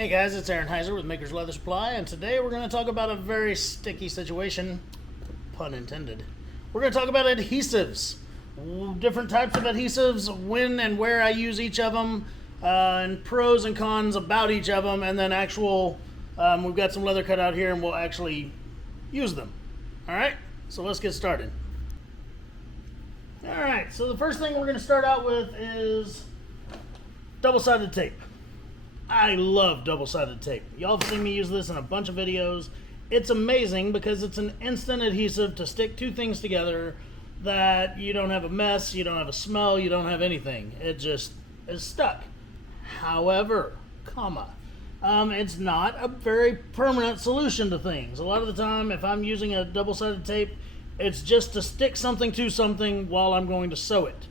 Hey guys, it's Aaron Heiser with Maker's Leather Supply, and today we're going to talk about a very sticky situation, pun intended. We're going to talk about adhesives, different types of adhesives, when and where I use each of them, and pros and cons about each of them, and then we've got some leather cut out here and we'll actually use them. Alright, so let's get started. Alright, so the first thing we're going to start out with is double-sided tape. I love double-sided tape. Y'all have seen me use this in a bunch of videos. It's amazing because it's an instant adhesive to stick two things together that you don't have a mess, you don't have a smell, you don't have anything. It just is stuck. However, it's not a very permanent solution to things. A lot of the time, if I'm using a double-sided tape, it's just to stick something to something while I'm going to sew it.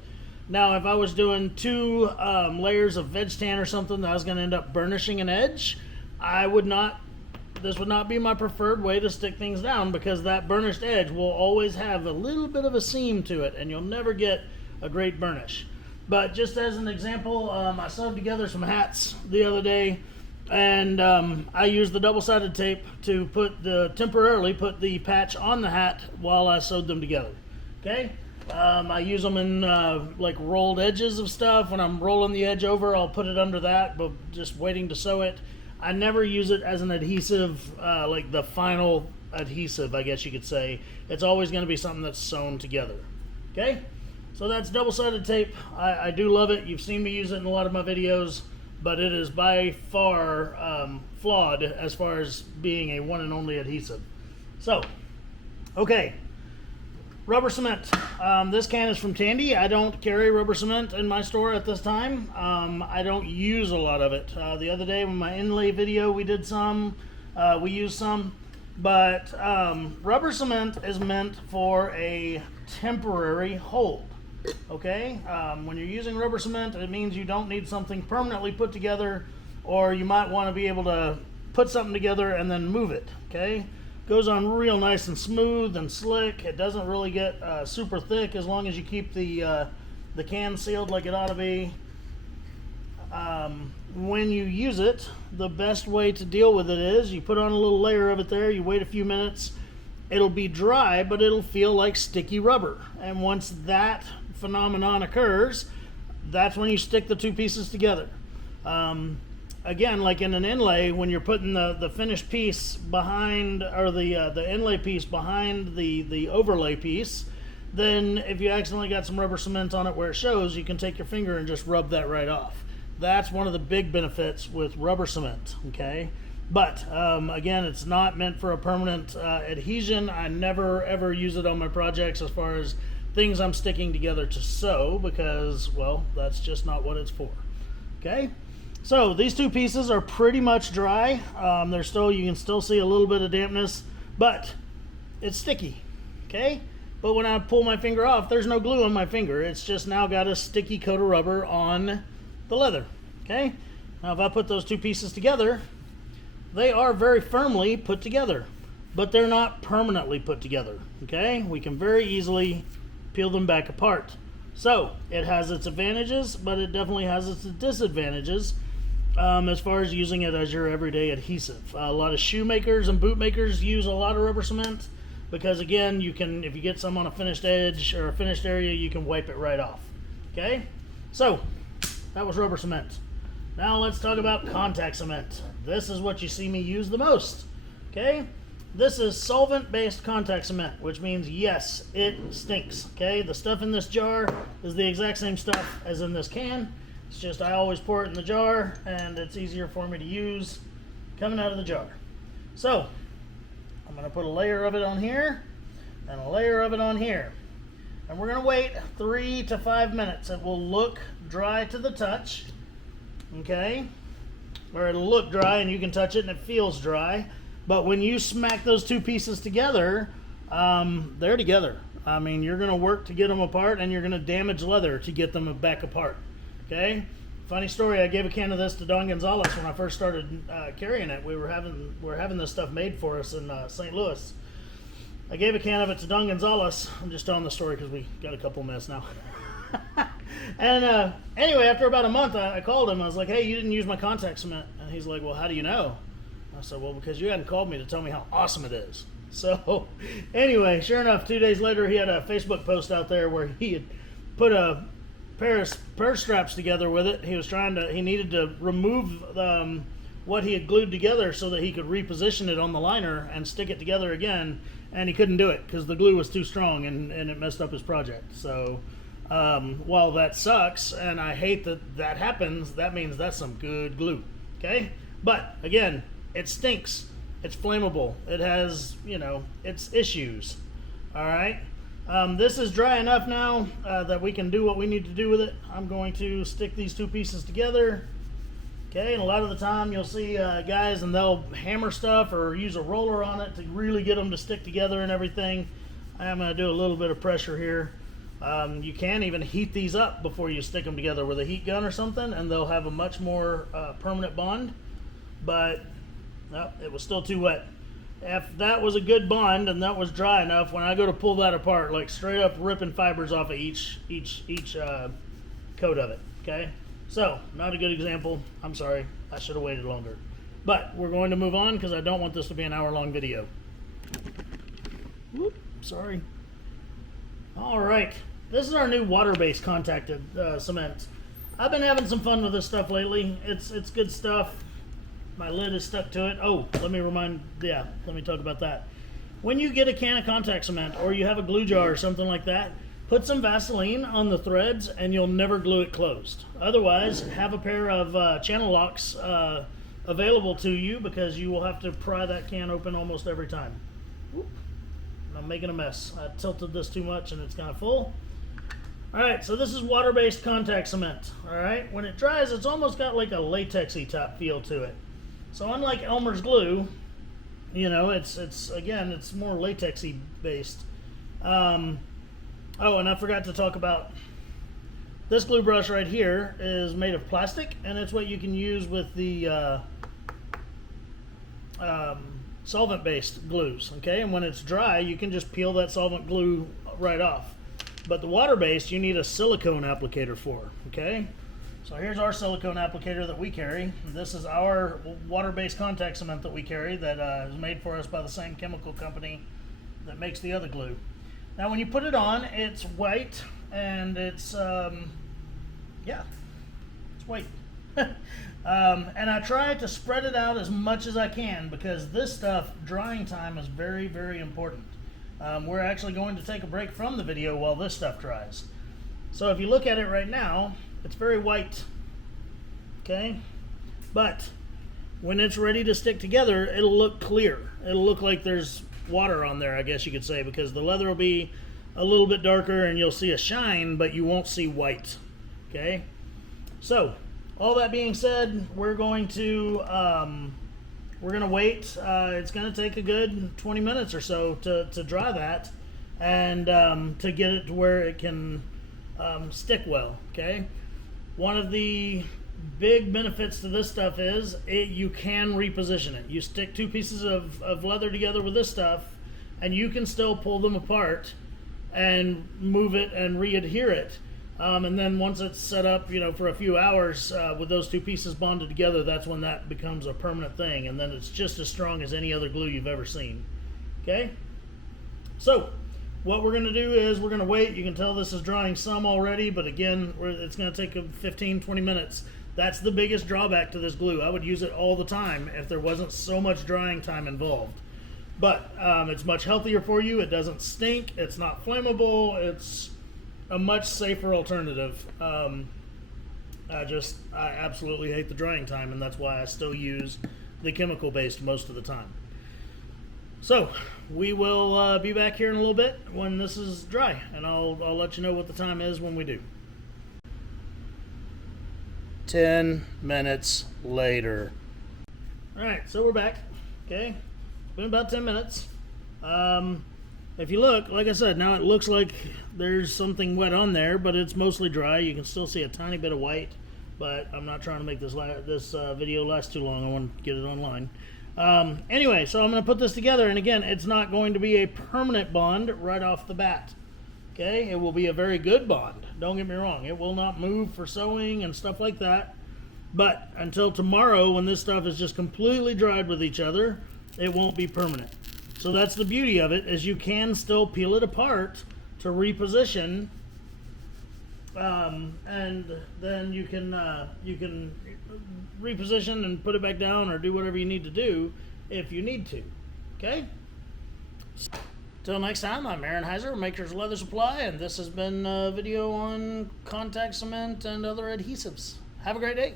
Now, if I was doing two layers of veg tan or something that I was going to end up burnishing an edge, this would not be my preferred way to stick things down, because that burnished edge will always have a little bit of a seam to it and you'll never get a great burnish. But just as an example, I sewed together some hats the other day, and I used the double-sided tape to temporarily put the patch on the hat while I sewed them together. Okay? I use them in like rolled edges of stuff. When I'm rolling the edge over, I'll put it under that, but just waiting to sew it. I never use it as an adhesive, like the final adhesive, I guess you could say. It's always going to be something that's sewn together. Okay? So that's double-sided tape. I do love it. You've seen me use it in a lot of my videos, but it is by far flawed as far as being a one and only adhesive. So, okay. Rubber cement. This can is from Tandy. I don't carry rubber cement in my store at this time. I don't use a lot of it. The other day in my inlay video we used some, but rubber cement is meant for a temporary hold. Okay? When you're using rubber cement, it means you don't need something permanently put together, or you might want to be able to put something together and then move it. Okay? Goes on real nice and smooth and slick. It doesn't really get super thick as long as you keep the can sealed like it ought to be. When you use it, the best way to deal with it is you put on a little layer of it there, you wait a few minutes, it'll be dry, but it'll feel like sticky rubber. And once that phenomenon occurs, that's when you stick the two pieces together. Again, like in an inlay, when you're putting the finished piece behind, or the inlay piece behind the overlay piece, then if you accidentally got some rubber cement on it where it shows, you can take your finger and just rub that right off. That's one of the big benefits with rubber cement, okay? But, again, it's not meant for a permanent adhesion. I never, ever use it on my projects as far as things I'm sticking together to sew, because, well, that's just not what it's for, okay? So these two pieces are pretty much dry. You can still see a little bit of dampness, but it's sticky, okay? But when I pull my finger off, there's no glue on my finger. It's just now got a sticky coat of rubber on the leather, okay? Now if I put those two pieces together, they are very firmly put together, but they're not permanently put together, okay? We can very easily peel them back apart. So it has its advantages, but it definitely has its disadvantages. As far as using it as your everyday adhesive. A lot of shoemakers and boot makers use a lot of rubber cement because, again, if you get some on a finished edge or a finished area, you can wipe it right off. Okay? So, that was rubber cement. Now let's talk about contact cement. This is what you see me use the most. Okay? This is solvent-based contact cement, which means, yes, it stinks. Okay? The stuff in this jar is the exact same stuff as in this can. It's just I always pour it in the jar, and it's easier for me to use coming out of the jar. So, I'm going to put a layer of it on here, and a layer of it on here. And we're going to wait 3 to 5 minutes. It will look dry to the touch, okay? Or it'll look dry, and you can touch it, and it feels dry. But when you smack those two pieces together, they're together. I mean, you're going to work to get them apart, and you're going to damage leather to get them back apart. Okay, funny story. I gave a can of this to Don Gonzalez when I first started carrying it. We were having this stuff made for us in St. Louis. I gave a can of it to Don Gonzalez. I'm just telling the story because we got a couple minutes now. And anyway, after about a month, I called him. I was like, hey, you didn't use my contact cement. And he's like, well, how do you know? I said, well, because you hadn't called me to tell me how awesome it is. So anyway, sure enough, 2 days later, he had a Facebook post out there where he had put a pair of spur straps together with it. He needed to remove what he had glued together so that he could reposition it on the liner and stick it together again, and he couldn't do it because the glue was too strong and it messed up his project. So while that sucks and I hate that happens, that means that's some good glue. Okay, but again, it stinks, it's flammable, it has, its issues. All right, this is dry enough now that we can do what we need to do with it. I'm going to stick these two pieces together. Okay, and a lot of the time you'll see guys and they'll hammer stuff or use a roller on it to really get them to stick together and everything. I'm going to do a little bit of pressure here. You can even heat these up before you stick them together with a heat gun or something, and they'll have a much more permanent bond. But no, it was still too wet. If that was a good bond and that was dry enough, when I go to pull that apart, like straight up ripping fibers off of each coat of it. Okay, so not a good example. I'm sorry, I should have waited longer. But we're going to move on because I don't want this to be an hour-long video. Whoop, sorry. All right, this is our new water-based contacted cement. I've been having some fun with this stuff lately. It's good stuff. My lid is stuck to it. Oh, let me talk about that. When you get a can of contact cement or you have a glue jar or something like that, put some Vaseline on the threads and you'll never glue it closed. Otherwise, have a pair of channel locks available to you because you will have to pry that can open almost every time. Whoop. I'm making a mess. I tilted this too much and it's kind of full. All right, so this is water-based contact cement. All right, when it dries, it's almost got like a latexy type feel to it. So unlike Elmer's glue, it's more latexy based. Oh, and I forgot to talk about this glue brush right here is made of plastic, and it's what you can use with the solvent-based glues. Okay, and when it's dry, you can just peel that solvent glue right off. But the water-based, you need a silicone applicator for. Okay. So here's our silicone applicator that we carry. This is our water-based contact cement that we carry that is made for us by the same chemical company that makes the other glue. Now when you put it on, it's white and it's white. And I try to spread it out as much as I can because this stuff, drying time is very, very important. We're actually going to take a break from the video while this stuff dries. So if you look at it right now, it's very white, okay? But when it's ready to stick together, it'll look clear. It'll look like there's water on there, I guess you could say, because the leather will be a little bit darker and you'll see a shine, but you won't see white, okay? So, all that being said, we're going to wait. It's going to take a good 20 minutes or so to dry that and to get it to where it can stick well, okay? One of the big benefits to this stuff is you can reposition it. You stick two pieces of leather together with this stuff and you can still pull them apart and move it and re-adhere it. And then once it's set up, for a few hours with those two pieces bonded together, that's when that becomes a permanent thing. And then it's just as strong as any other glue you've ever seen. Okay? So, what we're going to do is we're going to wait. You can tell this is drying some already, but again, it's going to take 15-20 minutes. That's the biggest drawback to this glue. I would use it all the time if there wasn't so much drying time involved. But it's much healthier for you. It doesn't stink. It's not flammable. It's a much safer alternative. I absolutely hate the drying time, and that's why I still use the chemical-based most of the time. So, we will be back here in a little bit when this is dry, and I'll let you know what the time is when we do. 10 minutes later. Alright, so we're back. Okay, it's been about 10 minutes. If you look, like I said, now it looks like there's something wet on there, but it's mostly dry. You can still see a tiny bit of white, but I'm not trying to make this video last too long. I want to get it online. Anyway, so I'm going to put this together, and again, it's not going to be a permanent bond right off the bat. Okay, it will be a very good bond. Don't get me wrong. It will not move for sewing and stuff like that. But until tomorrow, when this stuff is just completely dried with each other, it won't be permanent. So that's the beauty of it, is you can still peel it apart to reposition, and then you can reposition and put it back down, or do whatever you need to do if you need to. Okay? Till next time, I'm Aaron Heiser, Makers Leather Supply, and this has been a video on contact cement and other adhesives. Have a great day.